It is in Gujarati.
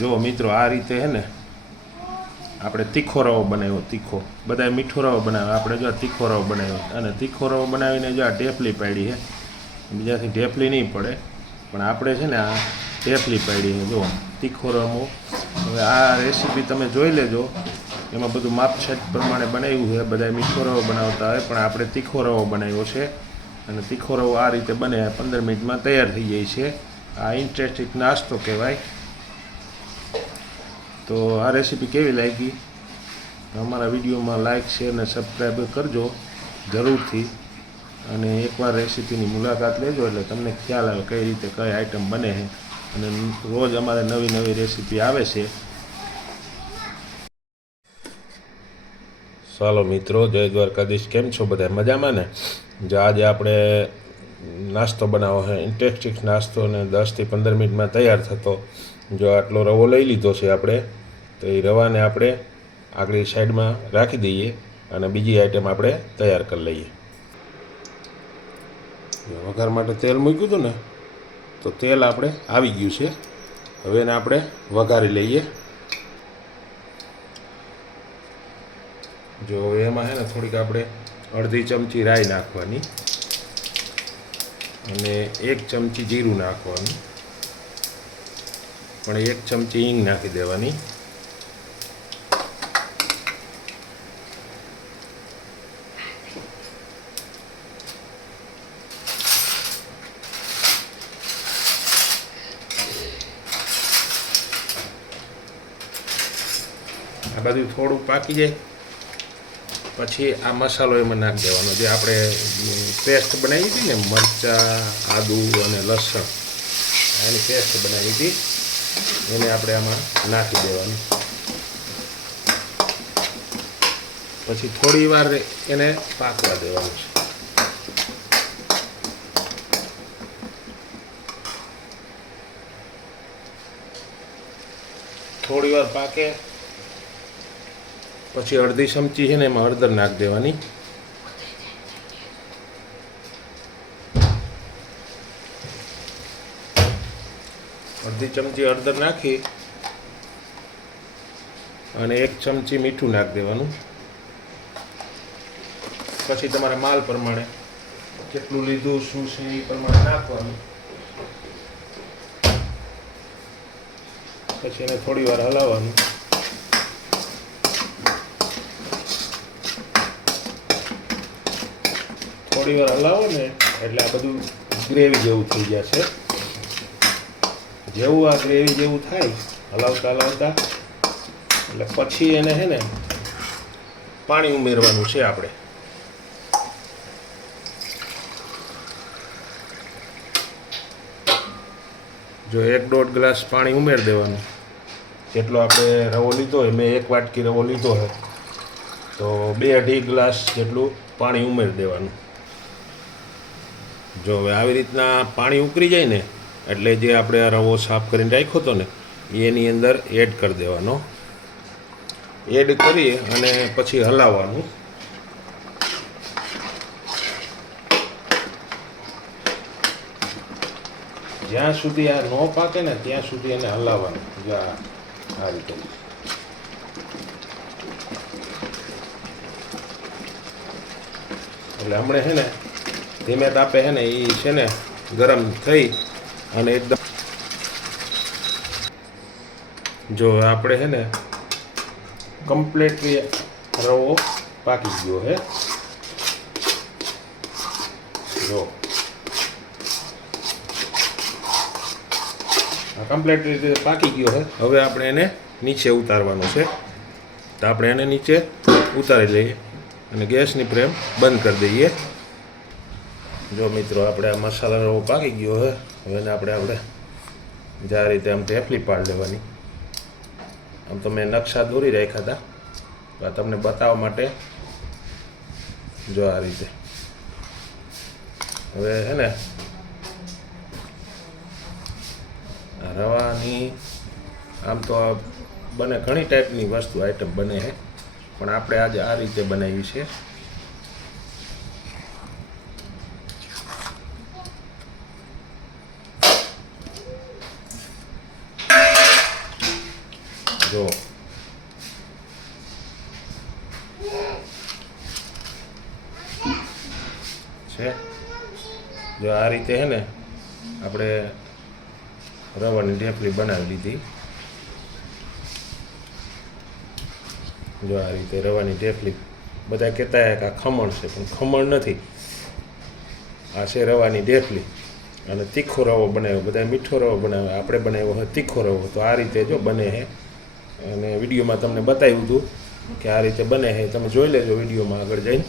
જો મિત્રો આ રીતે હે ને આપણે તીખો રવો બનાવ્યો, તીખો. બધાએ મીઠો રવો બનાવ્યો, આપણે જો તીખો રવો બનાવ્યો. અને તીખો રવો બનાવીને જો આ ઢેફલી પાડી છે. બીજાથી ઢેફલી નહીં પડે, પણ આપણે છે ને આ ઢેફલી પાડી છે. જો તીખો રવો. હવે આ રેસીપી તમે જોઈ લેજો, એમાં બધું માપછાટ પ્રમાણે બનાવ્યું છે. બધાએ મીઠો રવો બનાવતા હોય, પણ આપણે તીખો રવો બનાવ્યો છે. અને તીખો રવો આ રીતે બને 15 મિનિટમાં તૈયાર થઈ જાય છે. આ ઇન્ટરેસ્ટિંગ નાસ્તો કહેવાય. તો આ રેસીપી કેવી લાગી અમારા વિડીયોમાં લાઇક શેર અને સબસ્ક્રાઈબ કરજો જરૂરથી. અને એકવાર રેસીપીની મુલાકાત લેજો એટલે તમને ખ્યાલ આવે કઈ રીતે કઈ આઈટમ બને છે. અને રોજ અમારે નવી નવી રેસીપી આવે છે. ચાલો મિત્રો, જય દ્વારકાધીશ. કેમ છો બધા? મજામાં ને? જો આજે આપણે નાસ્તો બનાવો છે, ઇન્ટરેસ્ટિંગ નાસ્તો, અને 10 થી 15 મિનિટમાં તૈયાર થતો. જો આટલો રવો લઈ લીધો છે આપણે, તો એ રવાને આપણે આગળ સાઈડમાં રાખી દઈએ અને બીજી આઈટમ આપણે તૈયાર કરી લઈએ. વઘાર માટે તેલ મૂક્યું હતું ને, તો તેલ આપણે આવી ગયું છે. હવે એને આપણે વઘારી લઈએ. જો એમાં છે ને થોડીક આપણે અડધી ચમચી રાઈ નાખવાની અને 1 ચમચી જીરું નાખવાનું, પણ 1 ચમચી હિંગ નાખી દેવાની. આ બધું થોડું પાકી જાય પછી આ મસાલો એમાં નાખી દેવાનો, જે આપણે પેસ્ટ બનાવી હતી ને, મરચાં, આદુ અને લસણ, એની પેસ્ટ બનાવી હતી, એને આપણે આમાં નાખી દેવાની. પછી થોડી વાર એને પાકવા દેવાનું છે. થોડી વાર પાકે પછી અડધી ચમચી છે ને એમાં હળદર નાખી દેવાની. અડધી ચમચી હળદર નાખી અને 1 ચમચી મીઠું નાખી દેવાનું. પછી તમારા માલ પ્રમાણે કેટલું લીધું શું છે એ પ્રમાણે નાખવાનું. પછી એને થોડી વાર હલાવવાનું. થોડી વાર હલાવો ને એટલે આ બધું ગ્રેવી જેવું થઈ જશે. જેવું આ ગ્રેવી જેવું થાય હલાવતા હલાવતા, એટલે પછી એને છે ને પાણી ઉમેરવાનું છે આપણે. જો 1-1.5 ગ્લાસ પાણી ઉમેરી દેવાનું. જેટલો આપણે રવો લીધો હોય, મેં 1 વાટકી રવો લીધો હોય તો 2-2.5 ગ્લાસ જેટલું પાણી ઉમેરી દેવાનું. જો હવે આવી રીતના પાણી ઉકળી જાય ને એટલે જે આપણે આ રવો સાફ કરીને રાખ્યો હતો ને એની અંદર એડ કરી દેવાનો. એડ કરી અને પછી હલાવવાનું. જ્યાં સુધી આ ન પાકે ને ત્યાં સુધી એને હલાવવાનું. જો આ રીતે એટલે હમણાં છે ને ધીમે તાપે છે ને એ છે ને ગરમ થઈ અને એકદમ, જો આપણે છે ને કમ્પ્લીટલી રવો પાકી ગયો છે. જો આ કમ્પ્લીટ રીતે પાકી ગયો છે. હવે આપણે એને નીચે ઉતારવાનું છે. તો આપણે એને નીચે ઉતારી લઈએ અને ગેસની ફ્લેમ બંધ કરી દઈએ. જો મિત્રો આપણે આ મસાલા રવો પાકી ગયો છે. હવે એને આપણે જે આ રીતે આમ ઢેફલી પાડી લેવાની. આમ તો મેં નકશા દોરી રાખ્યા હતા તમને બતાવવા માટે. જો આ રીતે હવે છે ને રવાની આમ તો બને ઘણી ટાઈપની વસ્તુ આઈટમ બને છે, પણ આપણે આજે આ રીતે બનાવી છે. જો છે જો આ રીતે હે ને આપણે રવાની ઢેફલી બનાવી લીધી. જો આ રીતે રવાની ઢેફલી. બધા કહેતા કે આ ખમણ છે, પણ ખમણ નથી, આ છે રવાની ઢેફલી. અને તીખો રવો બનાવ્યો, બધા મીઠો રવો બનાવ્યો, આપણે બનાવ્યો હોય તીખો રવો. તો આ રીતે જો બને છે, અને વિડીયોમાં તમને બતાવ્યું હતું કે આ રીતે બને છે. તમે જોઈ લેજો વિડીયોમાં આગળ જઈને.